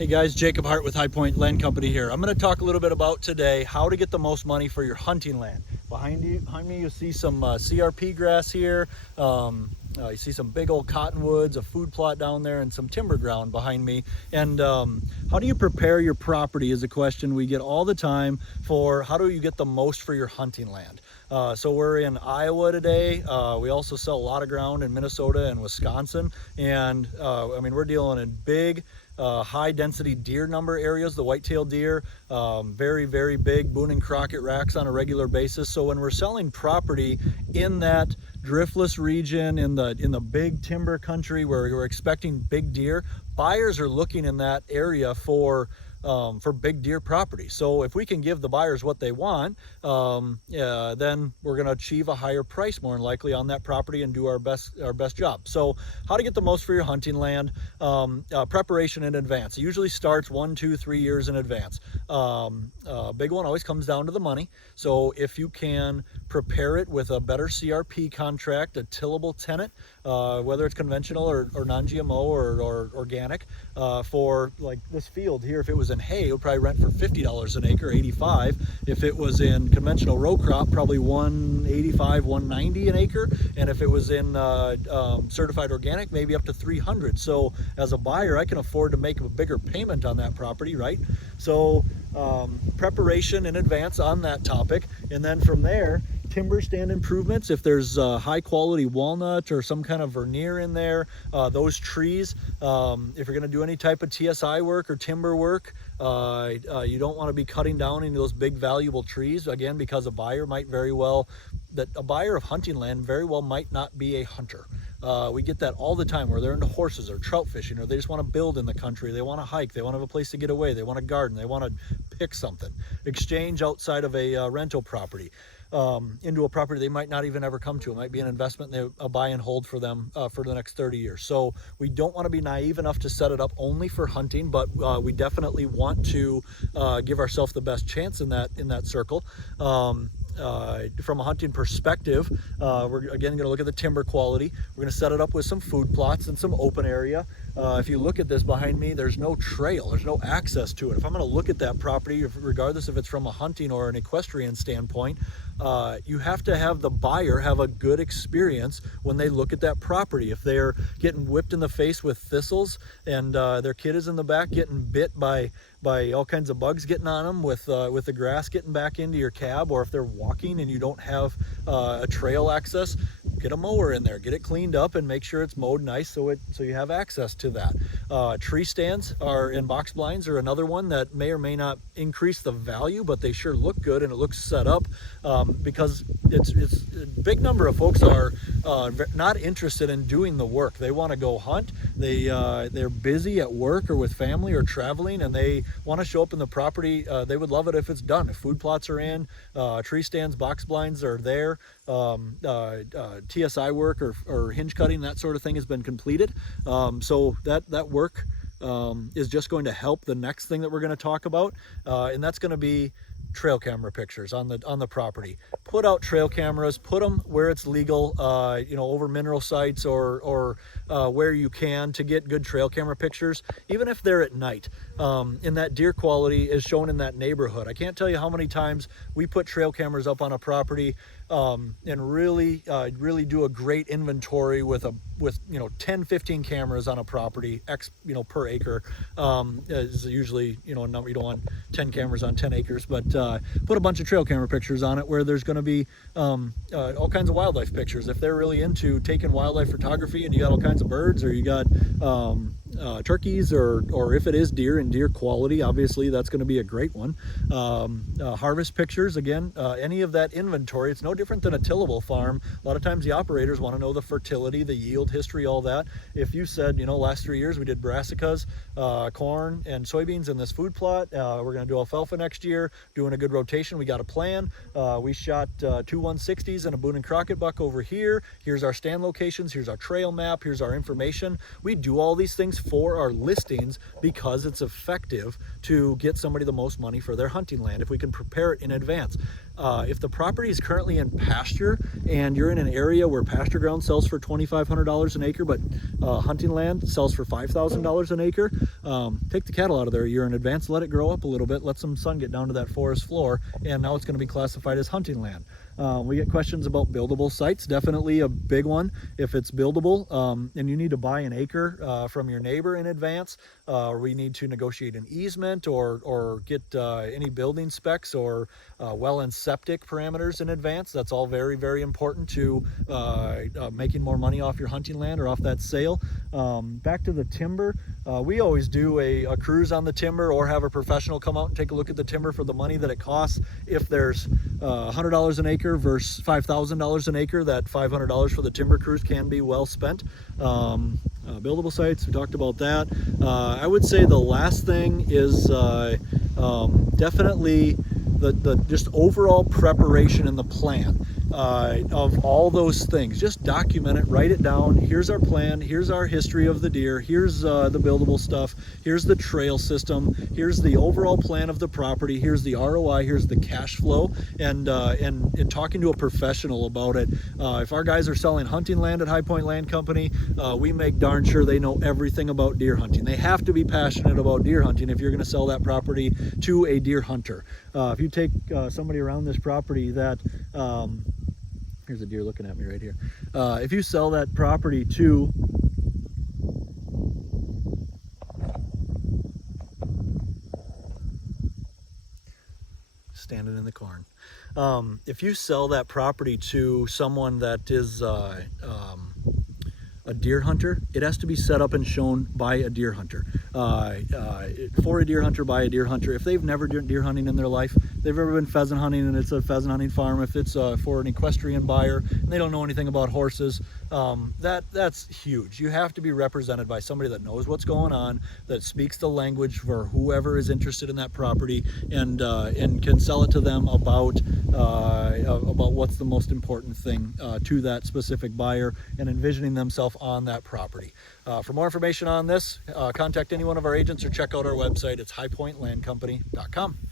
Hey guys, Jacob Hart with High Point Land Company here. I'm going to talk a little bit about today how to get the most money for your hunting land. Behind me, you see some CRP grass here. You see some big old cottonwoods, a food plot down there, and some timber ground behind me. And how do you prepare your property is a question we get all the time for how do you get the most for your hunting land. So we're in Iowa today. We also sell a lot of ground in Minnesota and Wisconsin. And I mean, we're dealing in big, high density deer number areas, the white-tailed deer, very, very big Boone and Crockett racks on a regular basis. So when we're selling property in that driftless region, in the big timber country where we're expecting big deer, buyers are looking in that area for big deer property. So if we can give the buyers what they want, then we're going to achieve a higher price more than likely on that property and do our best job. So how to get the most for your hunting land? Preparation in advance. It usually starts 1, 2, 3 years in advance. Big one always comes down to the money. So if you can prepare it with a better CRP contract, a tillable tenant, whether it's conventional or non-GMO or organic, for like this field here, if it was in hay, it would probably rent for $50 an acre, 85. If it was in conventional row crop, probably 185, 190 an acre. And if it was in certified organic, maybe up to 300. So as a buyer, I can afford to make a bigger payment on that property, right? So preparation in advance on that topic. And then from there, timber stand improvements. If there's high quality walnut or some kind of veneer in there, those trees, if you're going to do any type of TSI work or timber work, you don't want to be cutting down into those big valuable trees, again, because a buyer of hunting land very well might not be a hunter. We get that all the time where they're into horses or trout fishing, or they just want to build in the country. They want to hike. They want to have a place to get away. They want to garden. They want to pick something, exchange outside of a rental property into a property they might not even ever come to. It might be an investment, a buy and hold for them for the next 30 years. So we don't want to be naive enough to set it up only for hunting, but we definitely want to give ourselves the best chance in that circle. From a hunting perspective, we're again going to look at the timber quality. We're going to set it up with some food plots and some open area. If you look at this behind me, there's no trail, there's no access to it. If I'm going to look at that property, regardless if it's from a hunting or an equestrian standpoint, you have to have the buyer have a good experience when they look at that property. If they're getting whipped in the face with thistles and their kid is in the back getting bit by all kinds of bugs getting on them with the grass getting back into your cab, or if they're walking and you don't have a trail access, get a mower in there, get it cleaned up and make sure it's mowed nice so you have access to that. Tree stands and box blinds are another one that may or may not increase the value, but they sure look good and it looks set up, because it's a big number of folks are not interested in doing the work. They want to go hunt. They're busy at work or with family or traveling, and they want to show up in the property. They would love it if it's done. If food plots are in, tree stands, box blinds are there, TSI work or hinge cutting, that sort of thing has been completed. So that work is just going to help the next thing that we're going to talk about, and that's going to be trail camera pictures on the property. Put out trail cameras, put them where it's legal, over mineral sites or where you can, to get good trail camera pictures, even if they're at night. And that deer quality is shown in that neighborhood. I can't tell you how many times we put trail cameras up on a property and really do a great inventory with 10, 15 cameras on a property, per acre. Is usually, a number. You don't want 10 cameras on 10 acres, but put a bunch of trail camera pictures on it where there's going to be all kinds of wildlife pictures. If they're really into taking wildlife photography and you got all kinds of birds, or you got turkeys, or if it is deer and deer quality, obviously that's going to be a great one. Harvest pictures, again, any of that inventory. It's no different than a tillable farm. A lot of times the operators want to know the fertility, the yield history, all that. If you said, last 3 years we did brassicas, corn and soybeans in this food plot, we're going to do alfalfa next year, doing a good rotation, we got a plan. We shot 2 160s and a Boone and Crockett buck over here. Here's our stand locations, here's our trail map, here's our information. We do all these things for our listings because it's effective to get somebody the most money for their hunting land if we can prepare it in advance. If the property is currently in pasture and you're in an area where pasture ground sells for $2,500 an acre, but hunting land sells for $5,000 an acre, take the cattle out of there a year in advance, let it grow up a little bit, let some sun get down to that forest floor, and now it's going to be classified as hunting land. We get questions about buildable sites. Definitely a big one. If it's buildable and you need to buy an acre from your neighbor in advance, or we need to negotiate an easement or get any building specs or well and septic parameters in advance, that's all very, very important to making more money off your hunting land or off that sale. Back to the timber, we always do a cruise on the timber or have a professional come out and take a look at the timber for the money that it costs. If there's $100 an acre versus $5,000 an acre, that $500 for the timber cruise can be well spent. Buildable sites, we talked about that. I would say the last thing is definitely the just overall preparation and the plan of all those things. Just document it, write it down. Here's our plan, here's our history of the deer, here's the buildable stuff, here's the trail system, here's the overall plan of the property, here's the ROI, here's the cash flow, and talking to a professional about it. If our guys are selling hunting land at High Point Land Company, we make darn sure they know everything about deer hunting. They have to be passionate about deer hunting if you're going to sell that property to a deer hunter. If you take somebody around this property that here's a deer looking at me right here. If you sell that property to standing in the corn, if you sell that property to someone that is a deer hunter, it has to be set up and shown by a deer hunter, for a deer hunter, by a deer hunter. If they've never done deer hunting in their life, they've ever been pheasant hunting and it's a pheasant hunting farm, if it's for an equestrian buyer and they don't know anything about horses, that's huge. You have to be represented by somebody that knows what's going on, that speaks the language for whoever is interested in that property, and can sell it to them about what's the most important thing to that specific buyer and envisioning themselves on that property. For more information on this, contact any one of our agents or check out our website. It's highpointlandcompany.com.